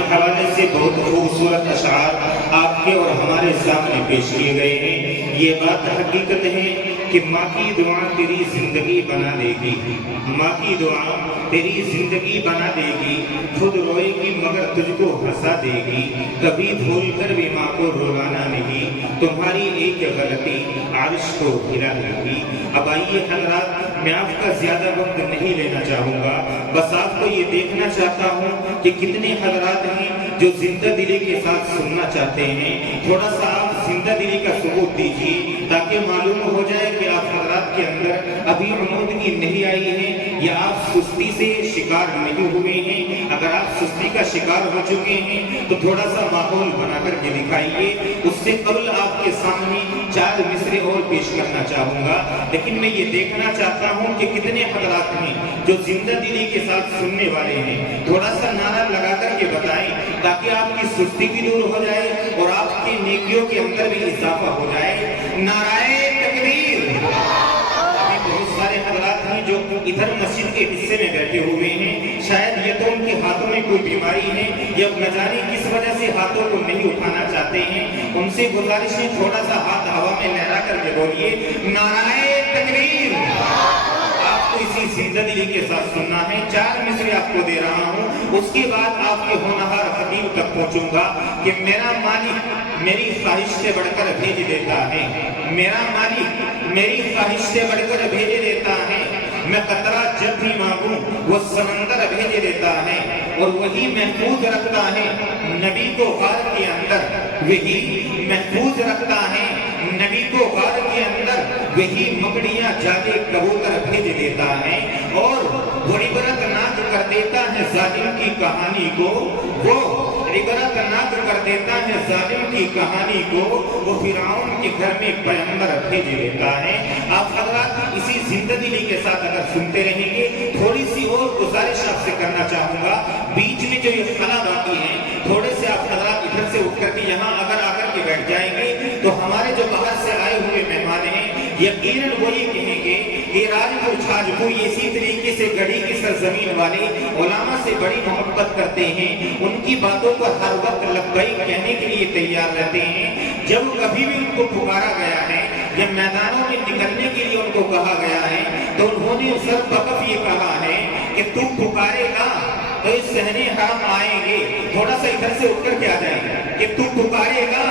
کے حوالے سے بہت خوبصورت اشعار آپ کے اور ہمارے سامنے پیش کیے گئے ہیں۔ یہ بات حقیقت ہے کہ ماں کی دعا تیری زندگی بنا دے گی، ماں کی دعا تیری زندگی بنا دے گی، خود روئے گی مگر تجھ کو ہنسا دے گی، کبھی بھول کر بھی ماں کو رلانا نہیں، تمہاری ایک غلطی عرش کو ہلا دے گی۔ اب آئیے حضرات، میں آپ کا زیادہ وقت نہیں لینا چاہوں گا، بس آپ کو یہ دیکھنا چاہتا ہوں کہ کتنے حضرات ہیں جو زندہ دلی کے ساتھ سننا چاہتے ہیں۔ تھوڑا سا آپ زندہ دلی کا ثبوت دیجیے تاکہ معلوم ہو جائے کہ آپ حضرات کے اندر ابھی عمودگی نہیں آئی ہے یا آپ سستی سے شکار نہیں ہوئے ہیں۔ اگر آپ سستی کا شکار ہو چکے ہیں تو تھوڑا سا ماحول بنا کر کے دکھائیے۔ اس سے قبل آپ کے سامنے 4 مصرے اور پیش کرنا چاہوں گا، لیکن میں یہ دیکھنا چاہتا ہوں کہ کتنے حضرات ہیں جو زندہ دلی کے ساتھ سننے والے ہیں۔ تھوڑا سا نعرہ لگا کر کے بتائیں تاکہ آپ کی سستی بھی دور ہو جائے اور آپ کی نیکیوں کے اندر بھی اضافہ ہو جائے۔ نعرہ تکبیر! ابھی بہت سارے حضرات ہیں جو ادھر مسجد کے حصے میں بیٹھے ہوئے ہیں، شاید یہ تو ان کے ہاتھوں میں کوئی بیماری ہے یا نہ جانے کس وجہ سے ہاتھوں کو نہیں اٹھانا چاہتے ہیں۔ ان سے گزارش ہے تھوڑا سا ہاتھ ہوا میں لہرا کر کے بولیے نعرہ تکبیر! آپ کو اسی زندہ دلی کے ساتھ سننا ہے۔ 4 مصرے آپ کو دے رہا ہوں، اس کے بعد آپ کے ہونہار خطیب تک پہنچوں گا کہ میرا مالک میری خواہش سے بڑھ کر بھیج دیتا ہے، میرا مالک میری خواہش سے بڑھ کر بھیج دیتا ہے، میں قطرہ جب بھی مانگوں وہ سمندر بھیج دیتا ہے، اور وہی محفوظ رکھتا ہے نبی کو غار کے اندر، وہی محفوظ رکھتا ہے نبی کو غار کے اندر، وہی مکڑیاں جاگے کبوتر بھیج دیتا ہے، اور وہ عبرت ناک کر دیتا ہے ظالم کی کہانی کو، وہ عبرت ناک کر دیتا ہے ظالم کی کہانی کو، وہ فرعون کے گھر میں پیغمبر بھیج دیتا ہے۔ آپ حضرات اسی زندہ دلی کے ساتھ اگر سنتے رہیں گے، تھوڑی سی اور گزارش آپ سے کرنا چاہوں گا، بیچ میں جو یہ خلا باقی ہے، تھوڑے سے آپ حضرات ادھر سے اٹھ کر کے یہاں اگر آ کر کے بیٹھ جائیں گے تو ہمارے جو باہر سے آئے ہوئے مہمان ہیں یقیناً وہ یہ کہیں گے کہ راجپور چھاجپور اسی طریقے سے گڑھی کی سرزمین والے علماء سے بڑی محبت کرتے ہیں، ان کی باتوں کو ہر وقت لبیک کہنے کے لیے تیار رہتے ہیں۔ جب کبھی بھی ان کو پکارا گیا ہے یا میدانوں میں نکلنے کے لیے ان کو کہا گیا ہے تو انہوں نے سر بکف یہ کہا ہے کہ تو پکارے گا تو اس صحن حرم آئیں گے۔ تھوڑا سا ادھر سے اٹھ کر کے آ جائیں گے کہ تو پکارے گا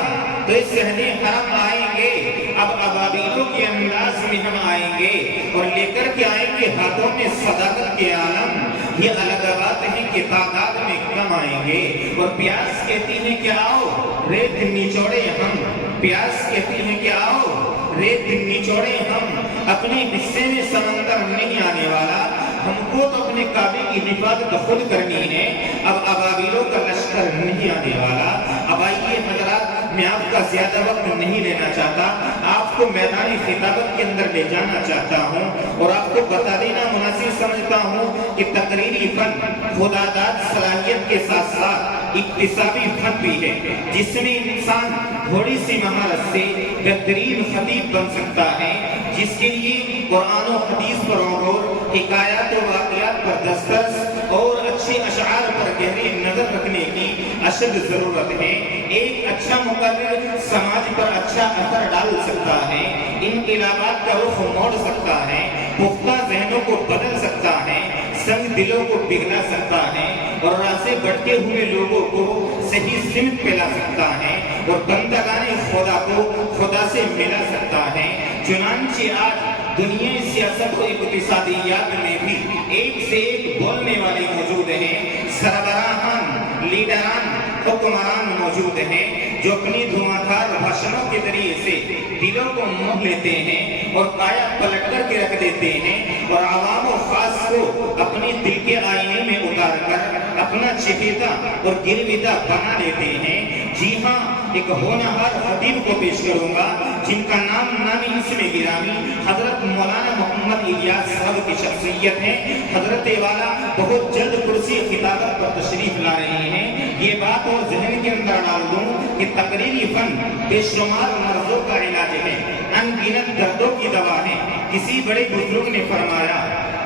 تو اس صحن حرم آئیں گے۔ اب ابابیلوں کے انداز میں ہم آئیں گے اور لے کر کے آئیں گے ہاتھوں میں صداقت کے عالم، یہ الگ بات ہے کہ تعداد میں کم آئیں گے۔ اور پیاس کہتی ہے کہ آؤ ریت نچوڑے ہم، پیاس کہتی ہے کہ آؤ ریت نچوڑے ہم، اپنے حصے میں سمندر نہیں آنے والا، ہم کو تو اپنے کعبے کی حفاظت خود کرنی ہے، اب ابابیلوں کا لشکر نہیں آنے والا۔ اب آئیے حضرات، میں آپ کا زیادہ وقت نہیں لینا چاہتا، آپ کو میدان خطابت کے اندر لے جانا چاہتا ہوں اور آپ کو بتا دینا مناسب سمجھتا ہوں کہ تقریری فن خدا داد صلاحیت کے ساتھ ساتھ اکتسابی فن بھی ہے، جس میں انسان تھوڑی سی مہارت سے بہترین خطیب بن سکتا ہے، جس کے لیے قرآن و حدیث پر غور، حکایات و واقعات پر دسترس اور اچھے اشعار پر گہری نظر رکھنے کی اشد ضرورت ہے۔ ایک اچھا مقرر سماج پر اچھا اثر ڈال سکتا ہے، انقلابات کا رخ موڑ سکتا ہے، پختہ ذہنوں کو بدل سکتا ہے، سنگ دلوں کو پگھلا سکتا ہے، اور راہ سے بھٹکے ہوئے لوگوں کو صحیح سمت پلا سکتا ہے، اور بندگان خدا کو خدا سے ملا سکتا ہے۔ چنانچہ آج دنیا سیاست و اقتصادیات میں بھی ایک سے ایک بولنے والے موجود ہیں، سربراہان، لیڈران، حکمران موجود ہیں جو اپنی دھواں بھاشنوں کے ذریعے سے دلوں کو موہ لیتے ہیں اور کایا پلٹ کر کے رکھ دیتے ہیں، اور عوام و خاص کو اپنی دل کے آئینے میں اتار کر اپنا چہیتا اور گرویدہ بنا لیتے ہیں۔ جی ہاں، ایک ہونہار خطیب کو پیش کروں گا جن کا نام نامی اسم گرامی حضرت مولانا محمد الیاس صاحب کی شخصیت ہے۔ حضرت والا بہت جلد کرسی خطابت پر تشریف لا رہے ہیں۔ یہ بات اور ذہن کے اندر ڈال دوں کہ تقریری فن بے شمار مرضوں کا علاج ہے، ان گنت دردوں کی دوا ہے۔ کسی بڑے بزرگ نے فرمایا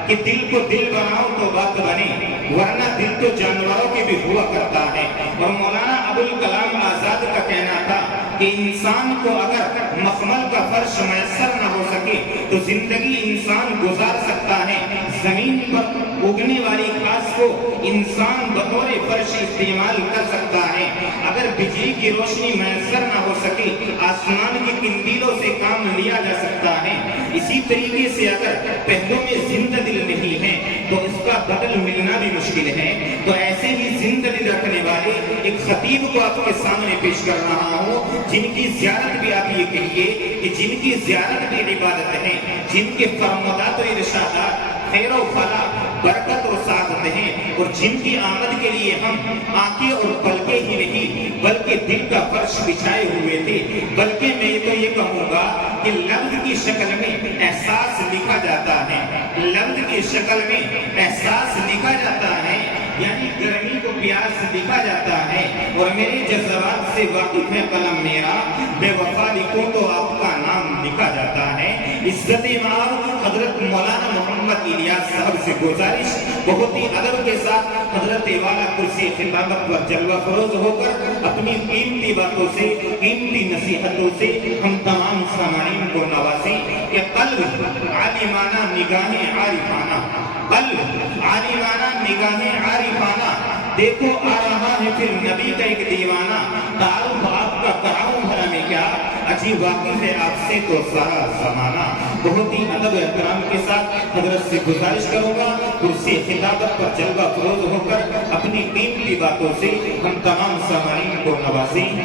کہ دل کو دل بناؤ تو بات بنے، ورنہ دل تو جانوروں کے بھی ہوا کرتا ہے۔ اور مولانا ابوالکلام آزاد کا کہنا تھا کہ انسان کو اگر مخمل کا فرش میسر نہ ہو سکے تو زندگی انسان گزار سکتا ہے، زمین پر اگنے والی گھاس کو انسان بطور فرش استعمال کر سکتا ہے، اگر بجلی کی روشنی میسر نہ ہو سکے آسمان کی قندیلوں سے کام لیا جا سکتا ہے۔ اسی طریقے سے اگر پہلوں میں زندہ دل نہیں ہے تو اس کا بدل ملنا بھی مشکل ہے۔ تو ایسے ہی زندہ دل رکھنے والے ایک خطیب کو آپ کے سامنے پیش کر رہا ہوں، جن کی زیارت بھی آپ یہ کہیے کہ جن کی زیارت بھی عبادت ہے، جن کے فرمودات و ارشادات خیر و فلاح، برکت اور سعادت ہیں، اور جن کی آمد کے لیے ہم آنکھیں اور پلکیں ہی نہیں بلکہ دل کا فرش بچھائے ہوئے تھے۔ بلکہ میں تو یہ کہوں گا کہ لفظ کی شکل میں احساس لکھا جاتا ہے، لفظ کی شکل میں احساس لکھا جاتا ہے، یعنی گرمی کو پیاس لکھا جاتا ہے۔ اور میرے جذبات سے واقف ہے قلم میرا، بے وفا لکھوں تو آپ کا نام لکھا جاتا ہے۔ عزت مآب حضرت مولانا محمد الیاس صاحب سے گزارش، بہت ہی ادب کے ساتھ حضرت والا کرسی خطابت پر جلوہ فروز ہو کر اپنی قیمتی باتوں سے، قیمتی نصیحتوں سے ہم تمام سامعین کو نوازیں کہ قلب عالمانہ نگاہیں عارفانہ، قلب عالمانہ نگاہیں عارفانہ، دیکھو آ رہا ہے پھر نبی کا ایک دیوانہ، تعارف آپ کا کراؤں بھلا میں کیا، اجی واقف ہے آپ سے تو سارا زمانہ۔ بہت ہی ادب احترام کے ساتھ حضرت سے گزارش کروں گا کرسی خطابت پر جلوہ فروز ہو کر اپنی قیمتی باتوں سے ہم تمام سامعین کو نوازیں۔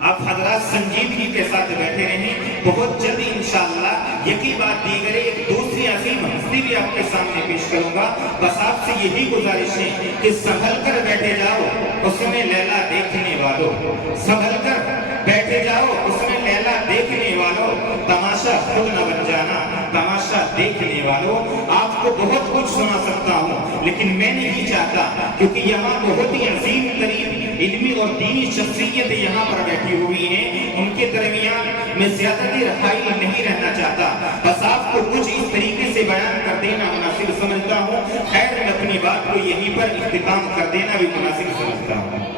آپ حضرات سنجیدگی کے ساتھ بیٹھے رہیں، بہت جلد انشاءاللہ یکی بات دیگر ایک دوسری عظیم ہستی بھی آپ کے سامنے پیش کروں گا۔ بس آپ سے یہی گزارش ہے کہ سنبھل کر بیٹھے جاؤ اس میں لیلا دیکھنے والوں، سنبھل کر بیٹھے جاؤ اس میں لیلا دیکھنے والوں، تماشا خود نہ بن جانا تماشا دیکھنے والوں۔ آپ کو بہت کچھ سنا سکتا ہوں لیکن میں نہیں چاہتا، کیونکہ یہاں بہت ہی عظیم ترین علمی اور دینی شخصیتیں یہاں پر بیٹھی ہوئی ہیں، ان کے درمیان میں زیادہ دیر حائل نہیں رہنا چاہتا، بس آپ کو کچھ اس طریقے سے بیان کر دینا مناسب سمجھتا ہوں۔ خیر میں اپنی بات کو یہیں پر اختتام کر دینا بھی مناسب سمجھتا ہوں۔